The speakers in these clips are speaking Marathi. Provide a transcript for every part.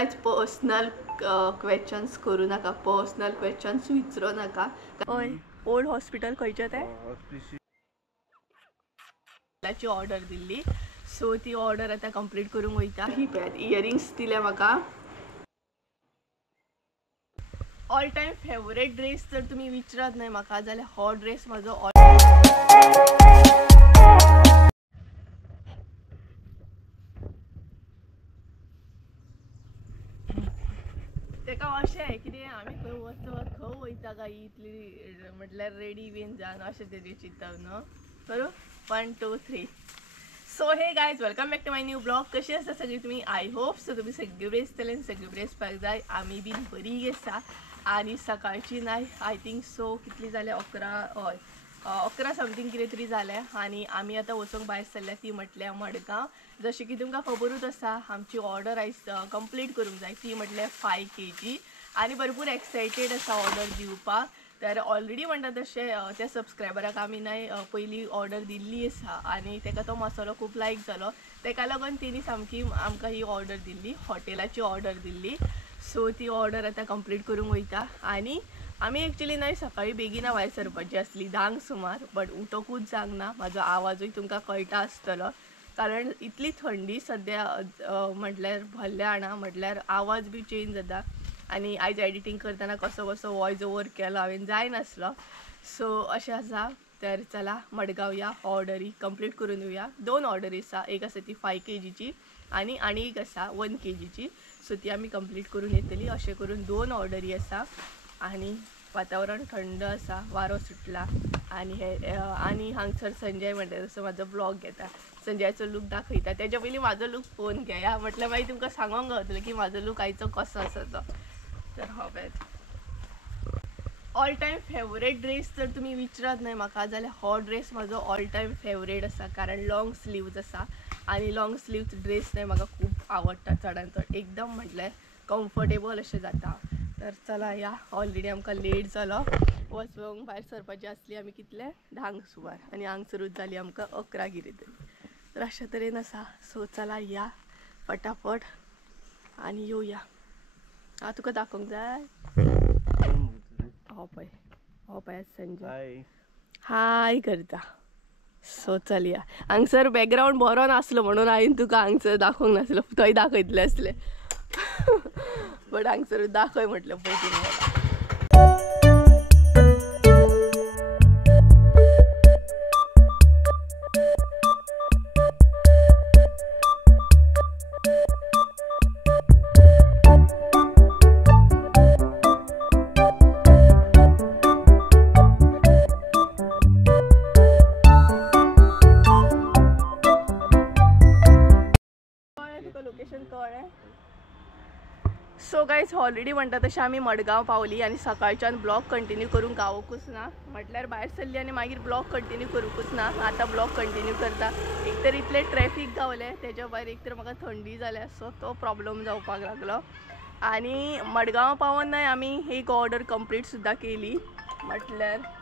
पर्सनल क्वेश्चन्स करू नका, पर्सनल क्वेश्चन्स विचारू नका. ओल्ड हॉस्पिटल खंयचें तें ची ऑर्डर दिल्ली, सो ती ऑर्डर आता कंप्लीट करूंक वयता. ही पळयात इयरिंग्स दिले म्हाका. ऑल टायम फेवरेट ड्रेस जर तुम्ही विचारत नाही म्हाका जाल्यार हो ड्रेस म्हाजो तेका अशें कितें आमी खंय वचत खंय वयता काय इतली म्हटल्यार रेडी बीन जावन अशें तरी चिंतता न्हू. करूं 1 2 3. So hey guys, welcome back to my new blog. कशी आसा सगळी तुमी? आय होप सो तुमी सगळी बरी आसतले, सगळी बरी आसपाक जाय. आमी बीन बरी आसा. आणि सकाळची नाही, आय थिंक सो कितली जाले 11 समथिंग कितें तरी जालें. आणि आमी आतां वचूंक भायर सरल्या, ती म्हटल्यार मडगांव. जशें की तुमकां खबरूच आसा, आमची ऑर्डर आयज कंप्लीट करूंक जाय, ती म्हटल्यार 5 kg. आणि भरपूर एक्सायटेड आसा ऑर्डर दिवपाक. तर ऑलरेडी म्हणटा तशें त्या सबस्क्रायबराक आमी नाही पयली ऑर्डर दिल्ली आसा आणि तेका तो मसालो खूब लायक जालो. तेका लागून तेणी सामकी आमकां ही ऑर्डर दिल्ली, हॉटेलाची ऑर्डर दिल्ली. सो ती ऑर्डर आतां कंप्लीट करूंक वयता. आणि आमी एक्चुअली नाही सकाळी बेगिना भायर सरपाची आसली 10 सुमार, बट उठोकूच जावंक. म्हाजो आवाजूय तुमकां कळटा आसतलो, कारण इतली थंडी सद्या म्हटल्यार भरल्याना, म्हटल्यार आवाज बी चेंज जाता. आणि आयज एडिटींग करतना कसो कसो वॉयस ओवर केलो हांवें, जायनासलो. सो अशें आसा. तर चला मडगांव या, ऑर्डरी कंप्लीट करून येवया. 2 ऑर्डरी आसा, एक आसा ती 5 kgची आणि एक आसा 1 kgची. सो ती आमी कंप्लीट करून येतली. अशें करून 2 ऑर्डरी आसा. आणि वातावरण थंड आसा, वारो सुटला. आणि हांगसर संजय म्हणटा तसो म्हाजो ब्लॉग घेता, संजयाचो लूक दाखयता. तेच्या पयलीं म्हाजो लूक पळोवन घेया, म्हटल्यार मागीर तुमकां सांगोंक गावतलें की म्हाजो लूक आयचो कसो आसा तो. तर हो पळयात, ऑल टायम फेवरेट ड्रेस जर तुम्ही विचारत नाही म्हाका जाल्यार हो ड्रेस म्हाजो ऑल टायम फेवरेट आसा, कारण लॉंग स्लीव्ज आसा. आणि लॉंग स्लीव्ज ड्रेस नाही म्हाका खूब आवडटा चडान चड, एकदम म्हटल्यार कम्फर्टेबल अशें जाता. तर चला या, ऑलरेडी आमकां लेट जालो, वचूंक भायर सरपाची आसली आमी कितले 10 सुमार, आणि हांगसरूच जाली आमकां 11 कितें तरी. तर अशा तरेन आसा. सो चला या फटाफट आणि येवया. तुका दाखोवंक जाय. हो पळय संजय हाय करता. सो चलया. हांगसर बॅकग्रावंड बरो नासलो म्हणून हांवें तुका हांगसर दाखोवंक नासलो, थंय दाखयतले असले. बट हांगसर दाखय म्हटलं पळय तिने. लोकेशन कळ्ळें. सो गायज, ऑलरेडी म्हणटा तशें आमी मडगांव पावली आणि सकाळच्यान ब्लॉग कंटिन्यू करूंक गावोकूच ना. म्हटल्यार भायर सरली आणि मागीर ब्लॉग कंटिन्यू करूंकूच ना. आतां ब्लॉग कंटिन्यू करता. एक तर इतले ट्रॅफिक गावले, तेच्या भायर एक तर म्हाका थंडी जाल्या, सो तो प्रॉब्लम जावपाक लागलो. आणि मडगांव पावून नाही आमी एक ऑर्डर कंप्लीट सुद्दां केली. म्हटल्यार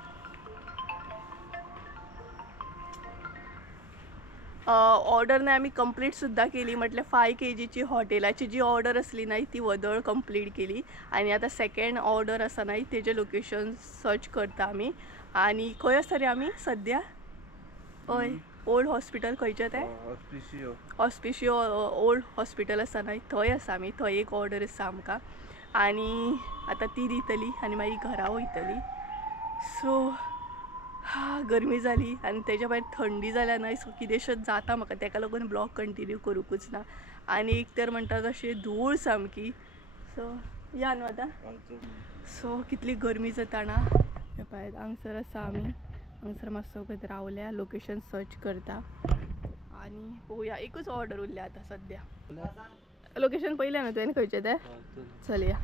ऑर्डर नाही आमी कंप्लीट सुद्दां केली. म्हटल्यार 5 kgची हॉटेलाची जी ऑर्डर असली नाही ती वदळ कंप्लीट केली. आणि आता सेकंड ऑर्डर आसा नाही तेजे लोकेशन सर्च करता आमी. आणि खंय आसा रे आमी सद्या? हय, ओल्ड हॉस्पिटल खंयचें तें? ऑस्पिशियो ओल्ड हॉस्पिटल आसा नाही, थंय आसा आमी. थंय एक ऑर्डर आसा आमकां. आणि आता ती दितली आणि मागीर घरा वयतली. सो गरमी जाली आणि तेच्या भायर थंडी जाल्या न्हय, सो कितेंशें जाता म्हाका, तेका लागून ब्लॉग कंटिन्यू करूंकूच ना. आणि एक तर म्हणटा तशी धूळ सामकी. सो या न्हू आतां. सो कितली गरमी जाता ना. पळय हांगसर आसा आमी. हांगसर मातसो खंय रावल्या, लोकेशन सर्च करता आणि पळोवया. एकूच ऑर्डर उरल्या आतां सद्या. लोकेशन पयलें न्हू तुवें खंयचें तें? चलया.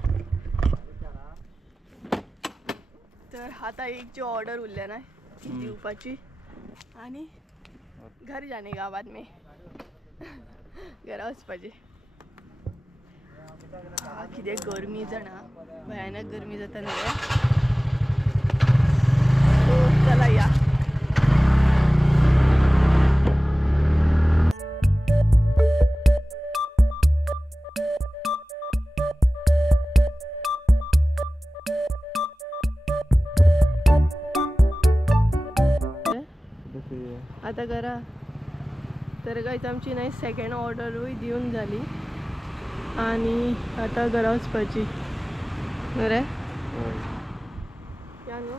तर आतां एक जी ऑर्डर उरल्या ना दिवपाची आणि घर जाणे का बाद में. घरा वचपाचें. कितें गरमी जाणा, भयानक गरमी जाता न्हू. सो चला या. आता घरा तर गायज आमची नाही सेकंड ऑर्डरूय दिवन जाली आणि आता घरा वचपाची बरें या न्हू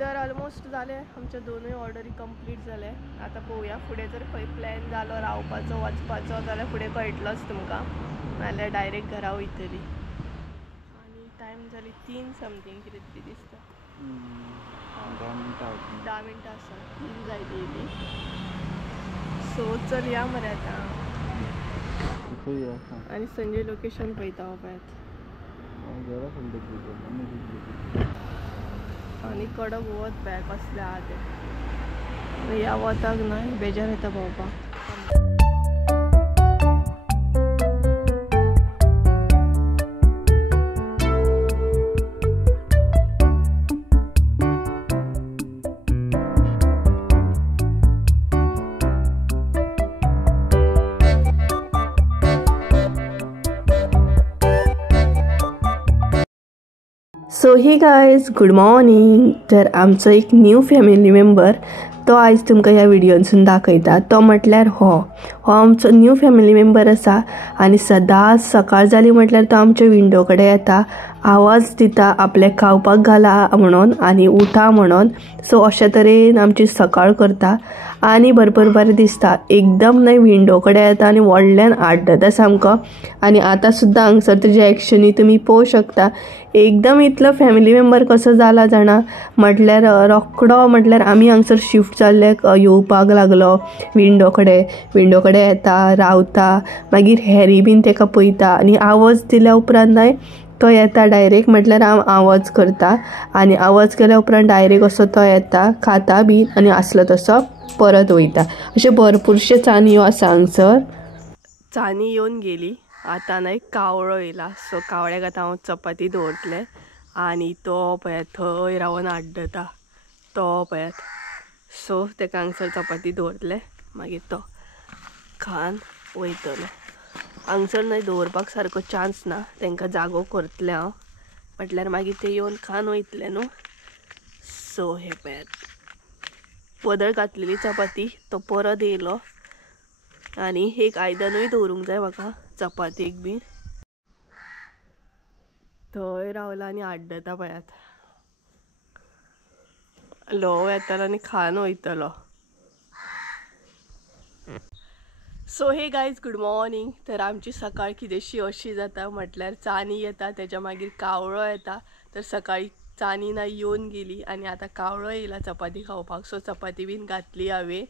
तर ऑलमोस्ट जाले आमच्या दोनूय ऑर्डरी कंप्लीट जाले आता पळोवया फुडें जर खंय प्लॅन जालो रावपाचो वचपाचो जाल्यार फुडें कळटलोच तुमकां नाल्यार डायरेक्ट घरा वयतली आणि टायम जाली 3 समथींग कितें तरी दिसता 10 मिनटां आसा 3 जायली येयली सो चल या मरे आता आणि संजय लोकेशन पळयता हो पळयात आणि कडक वत पळय कसलें आहा तें ह्या वताक न्हय बेजार येता भोंवपाक सो ही गायज गुड मॉर्निंग तर आमचो एक न्यू फॅमिली मेंबर तो आयज तुमकां ह्या व्हिडिओनसून दाखयता तो म्हटल्यार हो आमचो न्यू फॅमिली मेंबर आसा आनी सदांच सकाळ जाली म्हटल्यार तो आमच्या विंडो कडेन येता आवाज दिता आपल्याक खावपाक घाला म्हणून आनी उठा म्हणून सो अशे तरेन आमची सकाळ करता आनी भरपूर बरें दिसता एकदम न्हय विंडो कडेन येता आनी व्हडल्यान आड्डता सामको आनी आतां सुद्दां हांगसर तुजे एक्शनी तुमी पळोवंक शकता एकदम इतलो फॅमिली मेंबर कसो जाला जाणा म्हटल्यार रोखडो म्हटल्यार आमी हांगसर शिफ्ट जाल्ले येवपाक लागलो विंडो कडेन येता रावता मागीर हेरी बीन तेका पळयता आनी आवाज दिल्या उपरांत न्हय तो येता डायरेक्ट म्हटल्यार हांव आवाज करता आनी आवाज केल्या उपरांत डायरेक्ट असो तो येता खाता बीन आनी आसलो तसो परत वयता अशे भरपूरशे चानयो आसा हांगसर चानी येवन गेली आतां न्हय कावळो येयला सो कावळ्याक आतां हांव चपाती दवरतलें आनी तो पळयात थंय रावन आड्डता तो पळयात सो तेका हांगसर चपाती दवरतलें मागीर तो खान वयतलो हांगसर न्हय दवरपाक सारको चान्स ना तांकां जागो करतलें हांव म्हटल्यार मागीर ते येवन खान वयतले न्हू सो हे पळयात पदळ घातलेली चपाती तो परत येयलो आनी एक आयदनूय दवरूंक जाय म्हाका चपातीक बीन थंय रावला आनी आड्डता पळयात ल्हव येतलो आनी खान वयतलो so hey guys good morning तर आमची सकाळ कितेंशी अशी जाता म्हटल्यार चानी येता तेच्या मागीर कावळो येता तर सकाळी चानी ना येवन गेली आनी आतां कावळो येयला चपाती खावपाक सो चपाती बीन घातली हांवें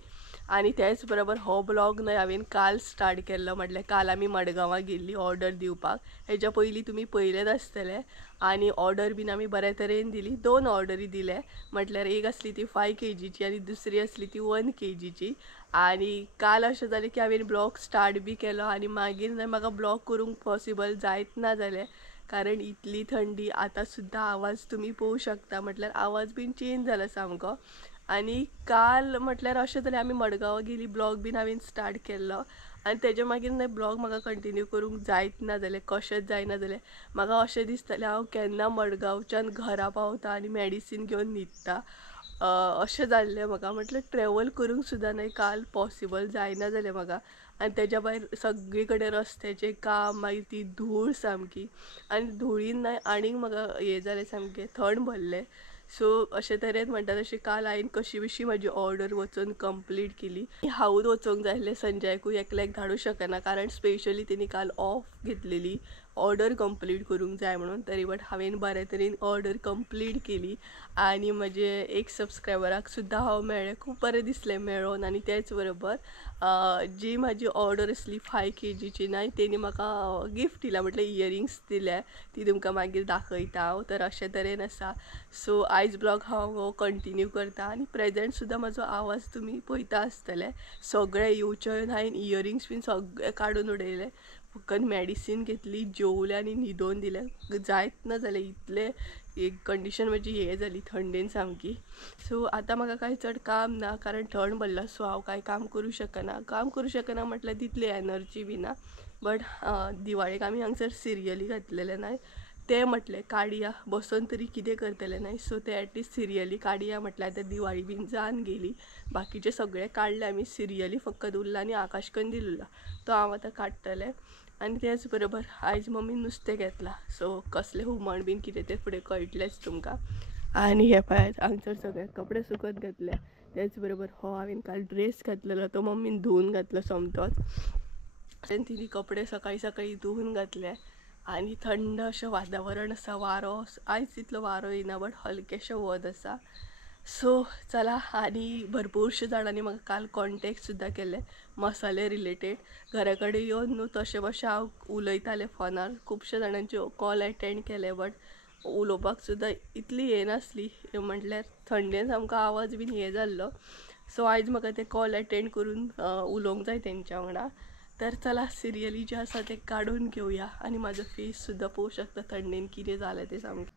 आनी तेच बरोबर हो ब्लॉग न्हय हांवें काल स्टार्ट केल्लो म्हटल्यार काल आमी मडगांवां गेल्लीं ऑर्डर दिवपाक हेच्या पयलीं तुमी पयलेच आसतलें आनी ऑर्डर बीन आमी बऱ्या तरेन दिली 2 ऑर्डरी दिले म्हटल्यार एक आसली ती 5 kgची आनी दुसरी आसली ती 1 kgची आनी काल अशें जालें की हांवें ब्लॉग स्टार्ट बी केलो आनी मागीर न्हय म्हाका ब्लॉग करूंक पॉसिबल जायत ना जालें कारण इतली थंडी आतां सुद्दां आवाज तुमी पळोवंक शकता म्हटल्यार आवाज बीन चेंज जाला सामको आनी काल म्हटल्यार अशें जालें आमी मडगांवां गेलीं ब्लॉग बीन हांवें स्टार्ट केल्लो आनी तेजे मागीर न्हय ब्लॉग म्हाका कंटिन्यू करूंक जायत ना जालें कशेंच जायना जालें म्हाका अशें दिसतालें हांव केन्ना मडगांवच्यान घरा पावता आनी मेडिसीन घेवन न्हिदता अशें जाल्लें म्हाका म्हटल्यार ट्रॅवल करूंक सुद्दां न्हय काल पॉसिबल जायना जालें म्हाका आनी तेज्या भायर सगळे कडेन रस्त्याचें काम मागीर ती धूळ सामकी आनी धुळीन न्हय आनीक म्हाका हें जालें सामकें थंड भरलें सो अशे तरेन म्हणटा तशें काल हांवें कशी बशी म्हाजी ऑर्डर वचून कंप्लीट केली हांवूच वचोंक जाय आसलें संजयकूय एकल्याक धाडूं शकना कारण स्पेशली तेणी काल ऑफ घेतलेली ऑर्डर कंप्लीट करूंक जाय म्हणून तरी बट हांवें बऱ्या तरेन ऑर्डर कंप्लीट केली आनी म्हजे एक सबस्क्रायबराक सुद्दां हांव मेळ्ळें खूब बरें दिसलें मेळोन आनी तेच बरोबर जी म्हाजी ऑर्डर आसली 5 kgची न्हय तेणी म्हाका गिफ्ट दिला म्हटल्यार इयरिंग्स दिल्या ती तुमकां मागीर दाखयता हांव तर अशे तरेन आसा सो आयज ब्लॉग हांव कंटिन्यू करता आनी प्रेजेंट सुद्दां म्हाजो आवाज तुमी पळयता आसतले सगळे येवचे हांवें इयरिंग्स बीन सगळे काडून उडयले फकत मेडिसीन घेतली जेवलें आनी न्हिदोवन दिलें जायत ना जालें इतलें एक कंडिशन म्हजी हे जाली थंडेन सामकी सो आतां म्हाका कांय चड काम ना कारण थंड भरला सो हांव कांय काम करूं शकना म्हटल्यार तितली एनर्जी बी ना बट दिवाळेक आमी हांगसर सिरियली घातलेले न्हय ते म्हटले काडया बसून तरी कितें करतले नाही. सो ते ॲटलिस्ट सिरियली काडया म्हटल्यार आतां दिवाळी बीन जावन गेली. बाकीचे सगळे काडले आमी. सिरियली फकत उरला आनी आकाश कंदील उरला, तो हांव आतां काडटलें. आनी तेच बरोबर आयज मम्मीन नुस्तें घेतलां. सो कसलें हुमण बीन कितें तें फुडें कळटलेंच तुमकां. आनी हे पळयात हांगसर सगळे कपडे सुकत घातले. तेच बरोबर हो हांवें काल ड्रेस घातलेलो तो मम्मीन धुवन घातलो सोमतोच. तिने कपडे सकाळी सकाळी धुवन घातले. आनी थंड अशें वातावरण आसा. वारो आयज तितलो वारो येना बट हलकेशें वत आसा. सो चला. आनी भरपूरशे जाणांनी म्हाका काल कॉन्टेक्ट सुद्दां केले मसाले रिलेटेड. घरा कडेन येवन न्हू तशें भाशेन हांव उलयतालें फोनार. खुबशे जाणांचे कॉल अटेंड केले बट उलोवपाक सुद्दां इतली हे नासली. म्हटल्यार थंडेन सामको आवाज बीन हे जाल्लो. सो आयज म्हाका ते कॉल अटेंड करून उलोवंक जाय तेंच्या वांगडा. तर चला सिरियली जे आसा ते काडून घेवया. आनी म्हाजो फेस सुद्दां पळोवंक शकता थंडेन कितें जालें तें सामकें.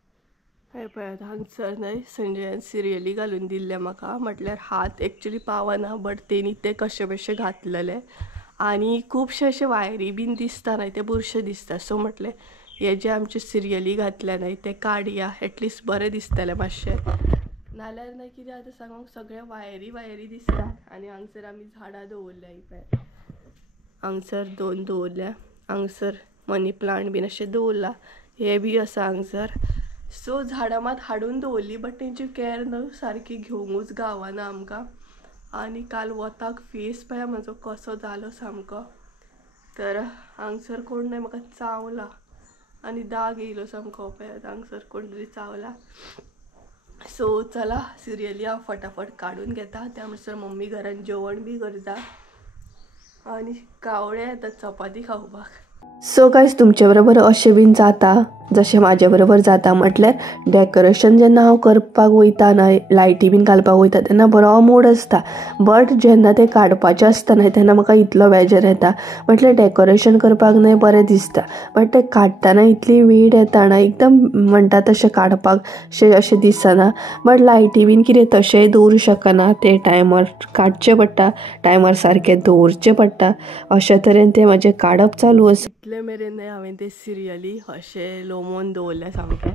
हे पळयात हांगसर न्हय संजयान सिरियली घालून दिल्ले म्हाका. म्हटल्यार हात एक्चुली पावना बट तेणी ते कशे बशे घातलेले. आनी खुबशे अशे वायरी बीन दिसता न्हय ते बुरशे दिसता. सो म्हटलें हे जे आमचे सिरियली घातल्या न्हय ते काडया एटलिस्ट बरें दिसतलें मातशें. नाल्यार न्हय कितें आतां सांगूंक सगळे वायरी वायरी दिसता. आनी हांगसर आमी झाडां दवरल्या. ही पळय हांगसर 2 दवरल्या. हांगसर मनी प्लांट बीन अशें दवरला. हे बी आसा हांगसर. सो झाडां मात हाडून दवरली बट तेंची कॅर न्हू सारकी घेवंकूच गावना आमकां. आनी काल वताक फेस पळय म्हजो कसो जालो सामको. तर हांगसर कोण न्हय म्हाका चावला आनी दाग येयलो सामको. पळयात हांगसर कोण तरी चावला. सो चला सिरियली हांव फटाफट काडून घेता. त्या म्हणसर मम्मी घरान जेवण बी करता. आनी कावळे येतात चपाती खावपाक. सो गायज तुमचे बरोबर अशें बीन जाता जशें म्हाजे बरोबर जाता. म्हटल्यार डेकोरेशन जेन्ना हांव करपाक वयता न्हय लायटी बीन घालपाक वयता तेन्ना बरो मूड आसता. बट जेन्ना तें काडपाचें आसता न्हय तेन्ना म्हाका इतलो बेजार येता. म्हटल्यार डेकोरेशन करपाक न्हय बरें दिसता बट तें काडटना इतली वीट येता न्हय एकदम म्हणटा तशें काडपाक अशें दिसना. बट लायटी बीन कितें तशेंय दवरूं शकना. ते टायमार काडचें पडटा, टायमार सारकें दवरचें पडटा. अशे तरेन तें म्हाजें काडप चालू आसा. इतले मेरेन न्हय हांवें ते सिरियली अशें लोमोवन दवरलें सामकें.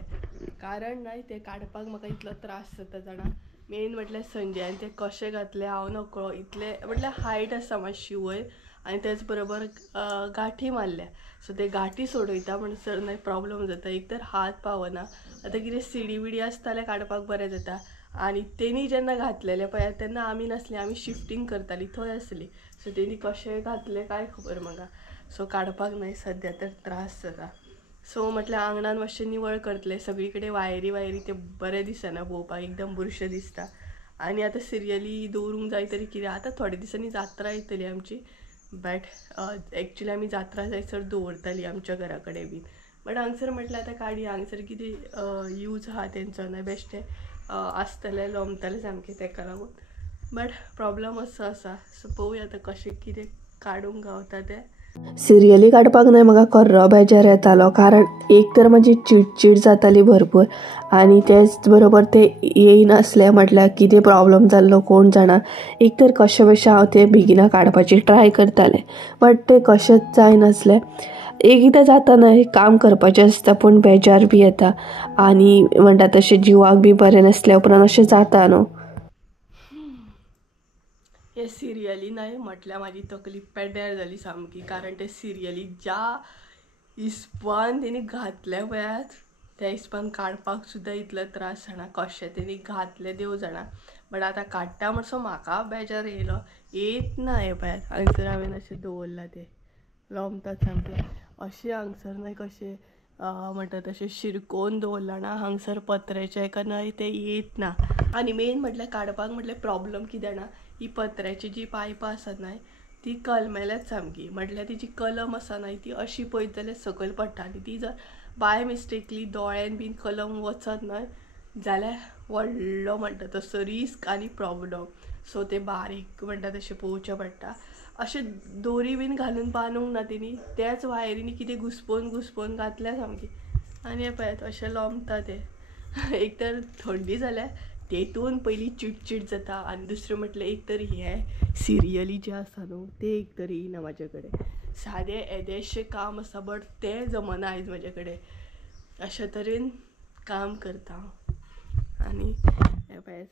कारण न्हय ते काडपाक म्हाका इतलो त्रास जाता जाणा. मेन म्हटल्यार संजयान ते कशें घातले हांव नकळो. इतले म्हटल्यार हायट आसा मातशी वयर आनी तेच बरोबर गाठी मारल्या. सो ते गाठी सोडयता म्हणसर न्हय प्रॉब्लम जाता. एक तर हात पावना. आतां कितें सिडी बिडी आसता जाल्यार काडपाक बरें जाता. आनी तेणी जेन्ना घातलेले पळय तेन्ना आमी नासली. आमी शिफ्टिंग करताली थंय आसली. सो तेणी कशें घातले काय खबर म्हाका. सो काडपाक न्हय सद्या तर त्रास जाता. सो म्हटल्यार आंगणान मातशें निवळ करतले. सगळी कडेन वायरी वायरी ते बरें दिसना पळोवपाक एकदम बुरशें दिसता. आनी आतां सिरियली दवरूंक जाय तरी कितें आतां थोड्या दिसांनी जात्रा येतली आमची. बट एक्चुली आमी जात्रा जायसर दवरताली आमच्या घरा कडेन बीन. बट हांगसर म्हटल्यार आतां काडी हांगसर कितें यूज आहा तेंचो न्हय बेश्टें आसतलें लोमतलें सामकें तेका लागून. बट प्रॉब्लम असो आसा. सो पळोवया आतां कशें कितें काडूंक गावता तें. सिरियली काडपाक न्हय म्हाका खरो बेजार येतालो. कारण एक तर म्हाजी चिडचिड जाताली भरपूर आनी तेच बरोबर ते येयनासले. म्हटल्यार कितें प्रॉब्लम जाल्लो कोण जाणा. एक तर कशें बशें हांव ते बेगिना काडपाची ट्राय करतालें बट ते कशेंच जायनासलें. एकदां जाता न्हय काम करपाचें आसता पूण बेजार बी येता आनी म्हणटा तशें जिवाक बी बरें नासल्या उपरांत अशें जाता न्हू. हे सिरियली न्हय म्हटल्यार म्हाजी तकली पेड्ड्यार जाली सामकी. कारण ते सिरियली ज्या हिसपान तेणी घातले पळयात त्या हिसपान काडपाक सुद्दां इतलो त्रास जाणा. कशें तेणी घातले देव जाणा. बट आतां काडटा म्हणसो म्हाका बेजार येयलो. येत ना हे पळयात हांगसर हांवें अशें दवरला ते लोमतात सामकें. अशें हांगसर न्हय कशें म्हणटा तशें शिरकोवन दवरला ना हांगसर पत्र्याचें एका न्हय ते येत ना. आनी मेन म्हटल्यार काडपाक म्हटल्यार प्रॉब्लम कितें जाणा. ही पत्र्याची जी पायपां आसात न्हय ती कलमेल्यात सामकी. म्हटल्यार तिची कलम आसा न्हय ती अशी पळयत जाल्यार सकयल पडटा. आनी ती जर बाय मिस्टेकली दोळ्यान बीन कलम वचत न्हय जाल्यार व्हडलो म्हणटा तसो रिस्क आनी प्रॉब्लम. सो ते बारीक म्हणटा तशें पळोवचें पडटा. अशें दोरी बीन घालून बांदूंक ना तेणी. त्याच वायरीनी कितें घुसपोवन घुसपोवन घातल्या सामकी. आनी हे पळयात अशें लोमता ते. एक तर थंडी जाल्यार तेतून पयलीं चिडचिड जाता. आनी दुसरें म्हटल्यार एक तर हे सिरियली जे आसा न्हू ते एक तर येयना म्हाजे कडेन. सादें येदेशें काम आसा बट तें जमना आयज म्हाजे कडेन. अशा तरेन काम करता आनी हे पळय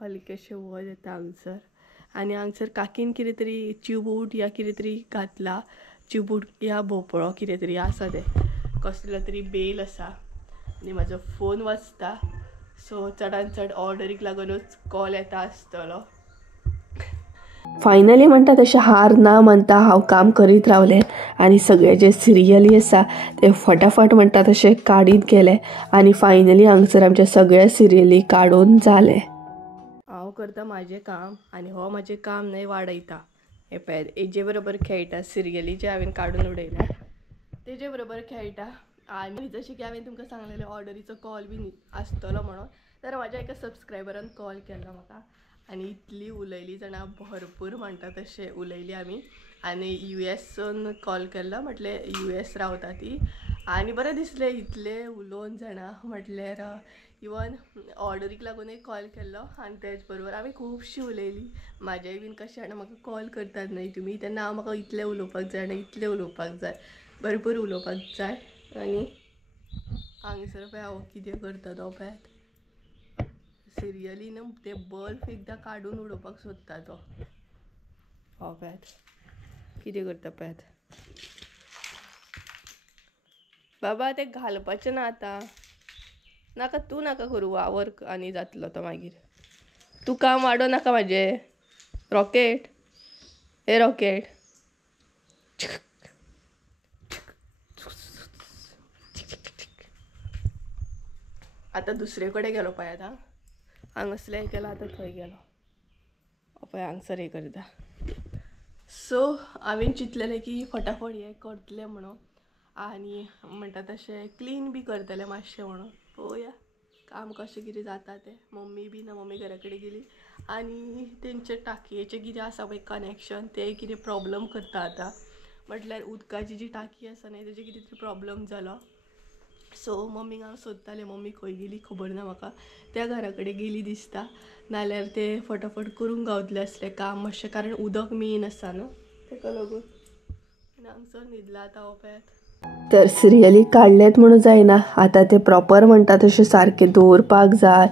हलकेशें वत येता हांगसर आनी हांगसर काकीन कितें तरी चिबूट या कितें तरी घातला चिबूट या भोपळो कितें तरी आसा ते कसलो तरी बेल आसा आनी म्हाजो फोन वाजता सो चडान चड ऑर्डरीक लागूनच कॉल येता आसतलो. फायनली म्हणटा तशें हार ना म्हणटा हांव काम करीत रावलें आनी सगळे जे सिरियली आसा ते फटाफट म्हणटा तशें काडीत गेले आनी फायनली हांगसर आमचे सगळे सिरियली काडून जाले. हांव करता म्हाजें काम आनी हो म्हाजें काम न्हय वाडयता. हे पळय हेजे बरोबर खेळटा सिरियली जे हांवें काडून उडयल्या तेजे बरोबर खेळटा आनी जशें की हांवें तुमकां सांगलेलें ऑर्डरीचो कॉल बीन आसतलो म्हणून तर म्हाज्या एका सबस्क्रायबरान कॉल केल्लो म्हाका आनी इतली उलयली जाणां भरपूर म्हणटा तशें उलयली आमी आनी US कॉल केल्लो म्हटले US रावता ती आनी बरें दिसलें इतले उलोवन जाणां म्हटल्यार इवन ऑर्डरीक लागूनय कॉल केल्लो आनी तेच बरोबर आमी खुबशीं उलयलीं म्हाजेय बीन कशें जाणां म्हाका कॉल करतात न्हय तुमी तेन्ना हांव म्हाका इतलें उलोवपाक जाय आनी इतलें उलोवपाक जाय भरपूर उलोवपाक जाय आनी हांगसर पळय हांव कितें करता तो पळयात सिरियली न्हू ते बल्ब एकदां काडून उडोवपाक सोदता तो हो पळयात कितें करता पळयात. बाबा ते घालपाचें ना आतां नाका तूं नाका करूं वावर आनी जातलो तो मागीर तूं काम वाडो नाका म्हाजें रॉकेट ए रॉकेट आतां दुसरे कडेन गेलो पळयात हां हांगासले हे केला आतां थंय गेलो पळय हांगसर हे करता सो हांवें चिंतलेलें की फटाफट हे करतलें म्हणून आनी म्हणटा तशें क्लीन बी करतलें मातशें म्हणून पळोवया काम कशें कितें जाता तें. मम्मी बी ना मम्मी घरा कडेन गेली आनी तेंचे टाकयेचें कितें आसा पळय कनेक्शन तें कितें प्रॉब्लम करता आतां म्हटल्यार उदकाची जी टाकी आसा न्हय तेजे कितें तरी प्रॉब्लम जालो सो मम्मीक हांव सोदतालें मम्मी खंय गेली खबर ना म्हाका त्या घरा कडेन गेली दिसता नाल्यार ते फटाफट करूंक गावतलें आसलें काम मातशें कारण उदक मेन आसा न्हू तेका लागून आनी हांगसर न्हिदला आतां हो पळयात. तर सिरियली काडलेत म्हणून जायना आतां ते प्रॉपर म्हणटा तशें सारके दवरपाक जाय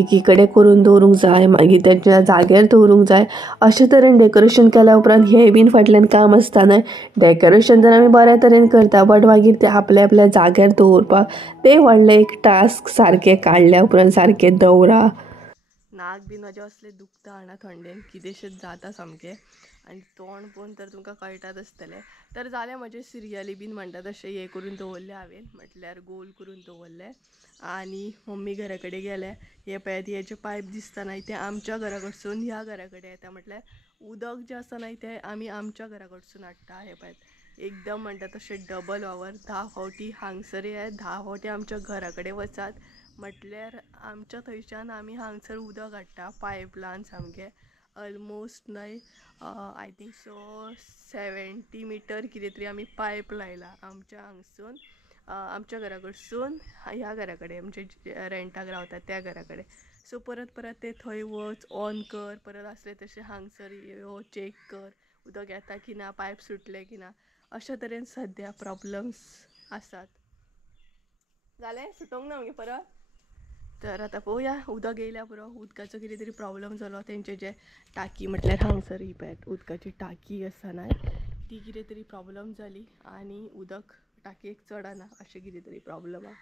एकी कडेन करून दवरूंक जाय मागीर तेंच्या जाग्यार दवरूंक जाय अशे तरेन डेकोरेशन केल्या उपरांत हे बीन फाटल्यान काम आसता न्हय डेकोरेशन तर आमी बऱ्या तरेन करता बट मागीर ते आपल्या आपल्या जाग्यार दवरपाक ते व्हडलें एक टास्क सारकें काडल्या उपरांत सारकें दवरा. नाक बीन म्हाजें असलें दुखता हांगा थंडेन कितेंशें जाता सामकें आनी तोंड पळोवन तर तुमकां कळटाच आसतलें. तर जालें म्हजें सिरियली बीन म्हणटा तशें हे करून दवरलें हांवें म्हटल्यार गोल करून दवरलें आनी मम्मी घरा कडेन गेले हे पळयात हे जे पायप दिसता न्हय ते आमच्या घरा कडसून ह्या घरा कडेन येता म्हटल्यार उदक जें आसा न्हय तें आमी आमच्या घरा कडसून हाडटा हे पळयात एकदम म्हणटा तशें डबल वावर 10 फावटी हांगसर येयात 10 फावटी आमच्या घरा कडेन वचात म्हटल्यार आमच्या थंयच्यान आमी हांगसर उदक हाडटा पायपलायन सामकें ऑलमोस्ट न्हय आय थिंक सो 70 मिटर कितें तरी आमी पायप लायला आमच्या हांगसून आमच्या घरा कडसून ह्या घरा कडेन म्हणजे रेंटाक रावता त्या घरा कडेन सो परत परत ते थंय वच ऑन कर परत आसलें तशें हांगसर यो चेक कर उदक येता की ना पायप सुटले की ना अशा तरेन सद्या प्रॉब्लम्स आसात. जालें सुटोंक ना मगे परत तर आतां पळोवया उदक येयल्या पुरो उदकाचो कितें तरी प्रॉब्लम जालो तेंचे जे टाकी म्हटल्यार हांगसर ही पळयात उदकाची टाकी आसा न्हय ती कितें तरी प्रॉब्लम जाली आनी उदक टाकयेक चडना अशें कितें तरी प्रॉब्लम आहा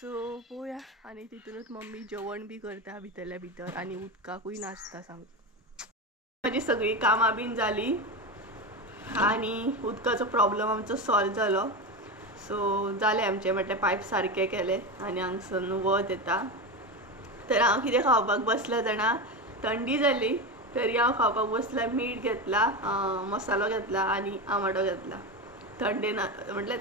सो पळोवया आनी तितूनच मम्मी जेवण बी करता भितरल्या भितर आनी उदकाकूय नासता सामकी. म्हाजी सगळीं कामां बीन जाली आनी उदकाचो प्रॉब्लम आमचो सॉल्व जालो सो जालें आमचें म्हटल्यार पायप सारके केले आनी हांगसून वत येता. तर हांव कितें खावपाक बसलां जाणां थंडी जाली तरी हांव खावपाक बसलां मीठ घेतला मसालो घेतला आनी आमाडो घेतला थंडेन म्हटल्यार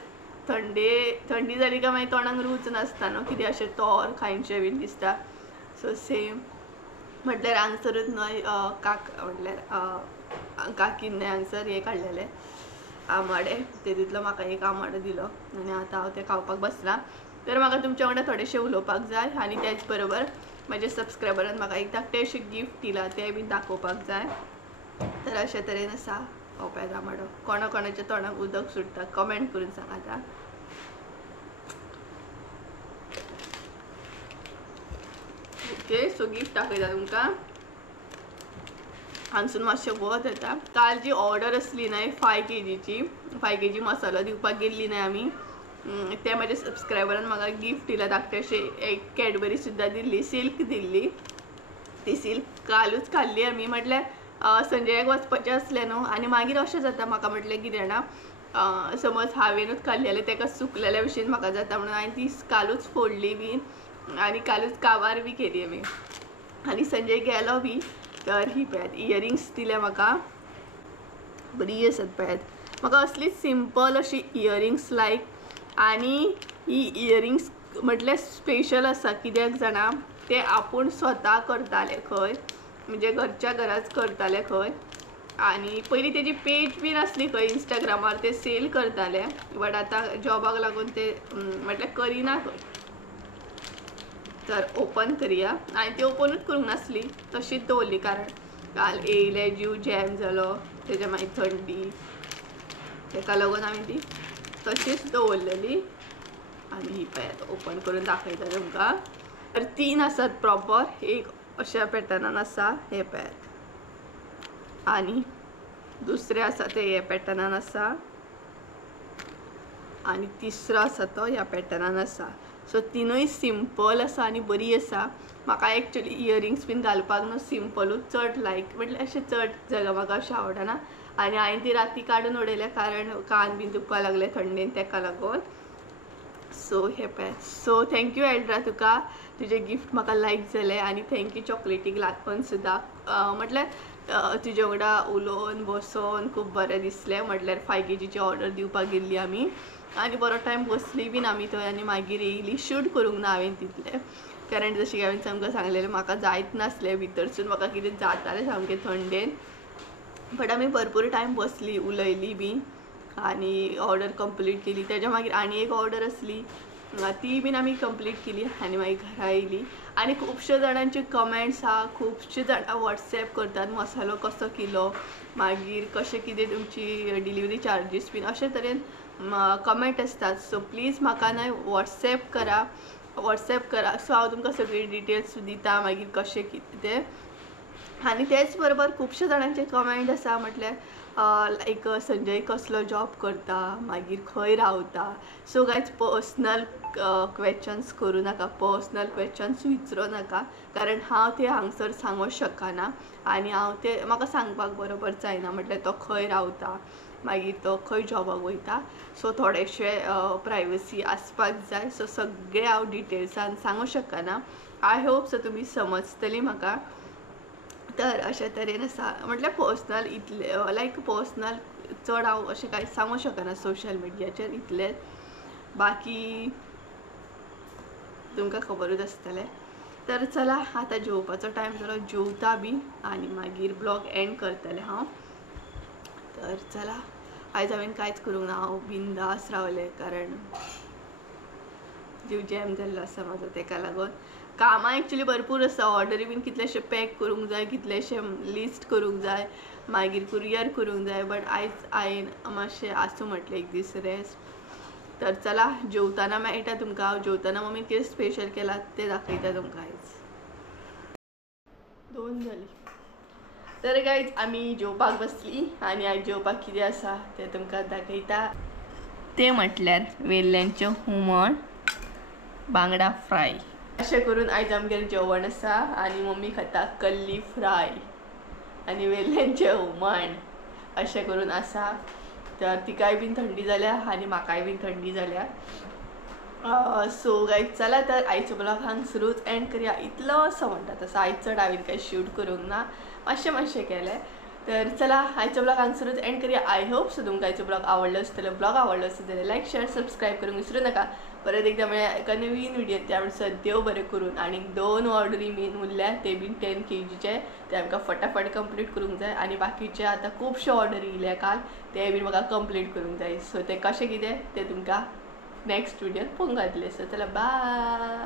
थंडी जाली काय मागीर तोंडाक रूच नासता न्हू कितें अशें तोर खायचें बीन दिसता सो सेम म्हटल्यार हांगसरूच न्हय म्हटल्यार काकीन न्हय हांगसर हे काडलेले आमाडे तेतूंतलो म्हाका एक आमाडो दिलो आनी आतां हांव तें खावपाक बसलां. तर म्हाका तुमच्या वांगडा थोडेशें उलोवपाक जाय आनी तेच बरोबर म्हाज्या सबस्क्रायबरान म्हाका एक धाकटेशें गिफ्ट दिलां तें बीन दाखोवपाक जाय. तर अशे तरेन आसा हो पळयात आमाडो कोणा कोणाच्या तोंडाक उदक सुट्टा कमेंट करून सांगात. ओके सो गिफ्ट दाखयता तुमकां हांगसून मातशें वत येता काल जी ऑर्डर असली न्हय 5 kgची 5 kg मसालो दिवपाक गेल्ली न्हय आमी ते माझ्या सबस्क्रायबरान म्हाका गिफ्ट दिला धाकटे अशे एक कॅडबरी सुद्दां दिल्ली सिल्क दिल्ली ती सिल्क कालूच खाल्ली आमी म्हटल्यार संजयाक वचपाचें असलें न्हू आनी मागीर अशें जाता म्हाका म्हटलें कितें जाणा समज हांवेनूच खाल्ली जाल्यार तेका सुकलेल्या भशेन म्हाका जाता म्हणून हांवें ती कालूच फोडली बी आनी कालूच काबार बी केली आमी आनी संजय गेलो बी तर ही पळयात इयरिंग्स दिल्या म्हाका बरी आसात पळयात म्हाका असली सिंपल अशी इयरिंग्स लायक आनी ही इयरिंग्स म्हटल्यार स्पेशल आसा कित्याक जाणा ते आपूण स्वता करताले खंय म्हणजे घरच्या घराच करताले खंय आनी पयलीं तेजी पेज बी नासली खंय इंस्टाग्रामार ते सेल करताले बट आतां जॉबाक लागून ते म्हटल्यार करिना खंय तर ओपन करुया हांवें ती ओपनूच करूंक नासली तशीच दवरली कारण काल येयले जीव जॅम जालो तेच्या मागीर थंडी तेका लागून हांवें ती तशीच दवरलेली आनी ही पळयात ओपन करून दाखयता तुमकां तर 3 आसात प्रॉपर एक अशा पॅटर्नान आसा हे पळयात आनी दुसरे आसा ते हे पॅटर्नान आसा आनी तिसरो आसा तो ह्या पॅटर्नान आसा सो तिनूय सिंपल आसा आनी बरी आसा म्हाका एक्चुअली इयरिंग्स बीन घालपाक न्हू सिंपलूच चड लायक म्हटल्यार अशें चड जागा म्हाका अशें आवडना आनी हांवें ती राती काडून उडयल्या कारण कान बीन दुखपाक लागले थंडेन तेका लागून सो हे पळय सो थँक्यू एल्ड्रा तुका तुजे गिफ्ट म्हाका लायक जालें आनी थँक्यू चॉकलेटीक लागून सुद्दां म्हटल्यार तुजे वांगडा उलोवन बसोन खूब बरें दिसलें म्हटल्यार 5 kgची ऑर्डर दिवपाक गेल्ली आमी आनी बरो टायम बसली बीन आमी थंय आनी मागीर येयली शूट करूंक ना हांवें तितलें कारण जशें की हांवें तुमकां सांगलेलें म्हाका जायत नासलें भितरसून म्हाका कितें जातालें सामकें थंडेन बट आमी भरपूर टायम बसली उलयली बी आनी ऑर्डर कंप्लीट केली तेच्या मागीर आनी एक ऑर्डर आसली ती बीन आमी कंप्लीट केली आनी मागीर घरा येयली आनी खुबश्या जाणांचे कमेंट्स आहा खुबशे जाणां वॉट्सॅप करतात मसालो कसो किलो मागीर कशें कितें तुमची डिलिवरी चार्जीस बीन अशे तरेन कमेंट असतात सो प्लीज म्हाका न्हय वॉट्सॅप करा सो हांव तुमकां सगळी डिटेल्स दिता मागीर कशें कितें तें आनी तेच बरोबर खुबश्या जाणांचे कमेंट आसा म्हटल्यार लायक संजय कसलो जॉब करता मागीर खंय रावता सो गायज पर्सनल क्वेश्चन्स करूं नाका पर्सनल क्वेश्चन्स विचारूं नाका कारण हांव ते हांगसर सांगूंक शकना आनी हांव ते म्हाका सांगपाक बरोबर जायना म्हटल्यार तो खंय रावता मागीर तो खंय जॉबाक वयता सो थोडेशे प्रायवसी आसपाक जाय सो सगळे हांव डिटेल्सान सांगूंक शकना आय होप सो तुमी समजतली म्हाका तर अशा तरेन आसा म्हटल्यार पर्सनल इतले लायक पर्सनल चड हांव अशें कांय सांगूंक शकना सोशल मिडियाचेर इतलेंच बाकी तुमकां खबरूच आसतलें तर चला आतां जेवपाचो टायम जालो जेवता बी आनी मागीर ब्लॉग एंड करतलें हांव तर चला आयज हांवें कांयच करूंक ना हांव बिंदास रावलें कारण जीव जॅम जाल्लो आसा म्हाजो तेका लागून कामां एक्चुअली भरपूर आसा ऑर्डरी बीन कितलेशे पॅक करूंक जाय कितलेशे लिस्ट करूंक जाय मागीर कुरियर करूंक जाय बट आयज हांवें मातशें आसूं म्हटलें एक दीस रेस्ट तर चला जेवताना मेळटा तुमकां हांव जेवताना मम्मी कितें स्पेशल केलां तें दाखयता तुमकां आयज 2 जाली तर गायज आमी जेवपाक बसली आनी आयज जेवपाक कितें आसा तें तुमकां दाखयता तें म्हटल्यार वेल्ल्यांचें हुमण बांगडा फ्राय अशें करून आयज आमगेर जेवण आसा आनी मम्मी खाता कल्ली फ्राय आनी वेल्ल्यांचें हुमण अशें करून आसा तर तिकाय बीन थंडी जाल्या आनी म्हाकाय बीन थंडी जाल्या सो गायज चला तर आयचो ब्लॉग हांगसरूच एंड करुया इतलोसो म्हणटा तसो आयज चड हांवें कांय शूट करूंक ना मातशें केलें तर चला आयचो ब्लॉग हांगसरूच एंड करुया आय होप सो तुमकां आयचो ब्लॉग आवडलो आसतलो ब्लॉग आवडलो आसत जाल्यार लायक शेअर सबस्क्रायब करूंक विसरूं नाका परत एकदा मेळ्या एका नवीन व्हिडियो त्या म्हणसर देव बरें करून आनी 2 ऑर्डरी मेन उरल्या ते बीन 10 kgचे ते आमकां फटाफट कंप्लीट करूंक जाय आनी बाकीचे आतां खुबशे ऑर्डरी येयल्या काल ते बीन म्हाका कंप्लीट करूंक जाय सो ते कशें कितें ते तुमकां नेक्स्ट व्हिडियोत पळोवंक घातले सो चला बाय